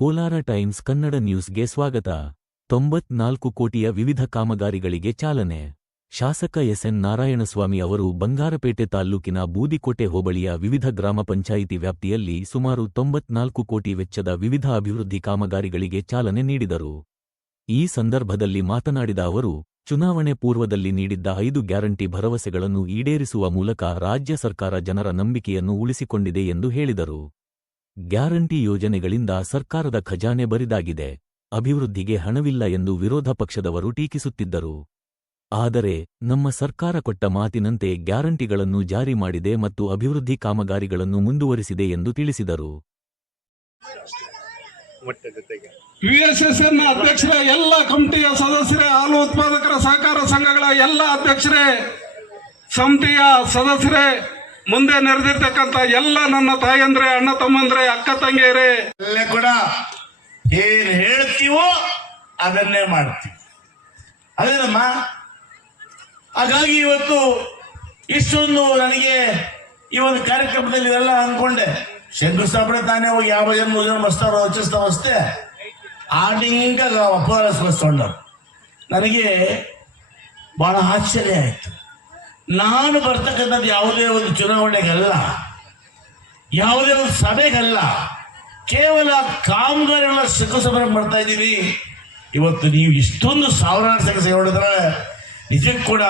Kolar times Kannada ನ್ಯೂಸ್ಗೆ ಸ್ವಾಗತ. 94 ಕೋಟಿಯ ವಿವಿಧ ಕಾಮಗಾರಿಗಳಿಗೆ ಚಾಲನೆ. ಶಾಸಕ ಎಸ್ಎನ್ ನಾರಾಯಣಸ್ವಾಮಿ ಅವರು ಬಂಗಾರಪೇಟೆ ತಾಲ್ಲೂಕಿನ ಬೂದಿಕೋಟೆ ಹೋಬಳಿಯ ವಿವಿಧ ಗ್ರಾಮ ಪಂಚಾಯಿತಿ ವ್ಯಾಪ್ತಿಯಲ್ಲಿ ಸುಮಾರು 94 ಕೋಟಿ ವೆಚ್ಚದ ವಿವಿಧ ಅಭಿವೃದ್ಧಿ ಕಾಮಗಾರಿಗಳಿಗೆ ಚಾಲನೆ ನೀಡಿದರು. ಈ ಸಂದರ್ಭದಲ್ಲಿ ಮಾತನಾಡಿದ ಅವರು, ಚುನಾವಣೆ ಪೂರ್ವದಲ್ಲಿ ನೀಡಿದ್ದ 5 ಗ್ಯಾರಂಟಿ ಭರವಸೆಗಳನ್ನು ಈಡೇರಿಸುವ ಮೂಲಕ ರಾಜ್ಯ ಸರ್ಕಾರ ಜನರ ನಂಬಿಕೆಯನ್ನು ಉಳಿಸಿಕೊಂಡಿದೆ ಎಂದು ಹೇಳಿದರು. ಗ್ಯಾರಂಟಿ ಯೋಜನೆಗಳಿಂದ ಸರ್ಕಾರದ ಖಜಾನೆ ಬರಿದಾಗಿದೆ. ಅಭಿವೃದ್ಧಿಗೆ ಹಣವಿಲ್ಲ ಎಂದು ವಿರೋಧ ಪಕ್ಷದವರು ಟೀಕಿಸುತ್ತಿದ್ದರು. ಆದರೆ ನಮ್ಮ ಸರ್ಕಾರ ಕೊಟ್ಟ ಮಾತಿನಂತೆ ಗ್ಯಾರಂಟಿಗಳನ್ನು ಜಾರಿ ಮಾಡಿದೆ ಮತ್ತು ಅಭಿವೃದ್ಧಿ ಕಾಮಗಾರಿಗಳನ್ನು ಮುಂದುವರಿಸಿದೆ ಎಂದು ತಿಳಿಸಿದರು. ವಿಎಸ್ಎಸ್ಎನ್ ಅಧ್ಯಕ್ಷರೇ, ಎಲ್ಲ ಕಮಿಟಿಯ ಸದಸ್ಯರೇ, ಹಾಲು ಉತ್ಪಾದಕರ ಸಹಕಾರ ಸಂಘಗಳ ಎಲ್ಲ ಅಧ್ಯಕ್ಷರೇ, ಸಮಿತಿಯ ಸದಸ್ಯರೇ, ಮುಂದೆ ನೆರೆದಿರ್ತಕ್ಕಂಥ ಎಲ್ಲ ನನ್ನ ತಾಯಂದ್ರೆ, ಅಣ್ಣ ತಮ್ಮಂದ್ರೆ, ಅಕ್ಕ ತಂಗಿಯರೇ, ಅಲ್ಲೇ ಕೂಡ ಏನ್ ಹೇಳ್ತೀವೋ ಅದನ್ನೇ ಮಾಡ್ತೀವಿ. ಅದೇನಮ್ಮ, ಹಾಗಾಗಿ ಇವತ್ತು ಇಷ್ಟೊಂದು ನನಗೆ ಈ ಒಂದು ಕಾರ್ಯಕ್ರಮದಲ್ಲಿ ಇದೆಲ್ಲ ಅನ್ಕೊಂಡೆ. ಶಂಕುಸ್ಥಾಪನೆ ತಾನೇ ಹೋಗಿ 50 ಜನ 100 ಜನ ಬಸ್ತಾರ ವಚ್ಚಿಸ್ತಾವಷ್ಟೇ ಆಡಿಂಗ ಅಪಹರಿಸ್ಕೊಂಡು ನನಗೆ ಬಹಳ ಆಶ್ಚರ್ಯ ಆಯ್ತು. ನಾನು ಬರ್ತಕ್ಕಂಥದ್ದು ಯಾವುದೇ ಒಂದು ಚುನಾವಣೆಗಲ್ಲ, ಯಾವುದೇ ಒಂದು ಸಭೆಗಲ್ಲ, ಕೇವಲ ಕಾಮಗಾರಿಗಳ ಶಂಕುಸ್ಥಾಪನೆ ಮಾಡ್ತಾ ಇದ್ದೀವಿ. ಇವತ್ತು ನೀವು ಇಷ್ಟೊಂದು ಸಾವಿರಾರು ಸಂಖ್ಯೆ ಹೊಡೆದ್ರೆ ನಿಜಕ್ಕೂ ಕೂಡ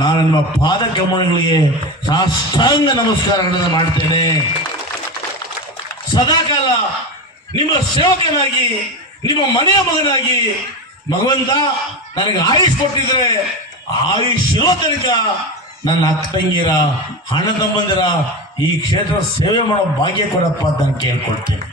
ನಾನು ನಿಮ್ಮ ಪಾದ ಕಮಲಗಳಿಗೆ ಸಾಷ್ಟಾಂಗ ನಮಸ್ಕಾರಗಳನ್ನು ಮಾಡ್ತೇನೆ. ಸದಾಕಾಲ ನಿಮ್ಮ ಸೇವಕನಾಗಿ, ನಿಮ್ಮ ಮನೆಯ ಮಗನಾಗಿ ಭಗವಂತ ನನಗೆ ಆಯುಷ್ ಕೊಟ್ಟಿದ್ರೆ ಆಯುಷ್ ಇರೋ ತನಕ ನನ್ನ ಅಕ್ಕ ತಂಗಿರ, ಹಣ ತಮ್ಮಂದಿರ ಈ ಕ್ಷೇತ್ರ ಸೇವೆ ಮಾಡೋ ಭಾಗ್ಯ ಕೊಡಪ್ಪ ಅಂತ ನಾನು ಕೇಳ್ಕೊಳ್ತೇನೆ.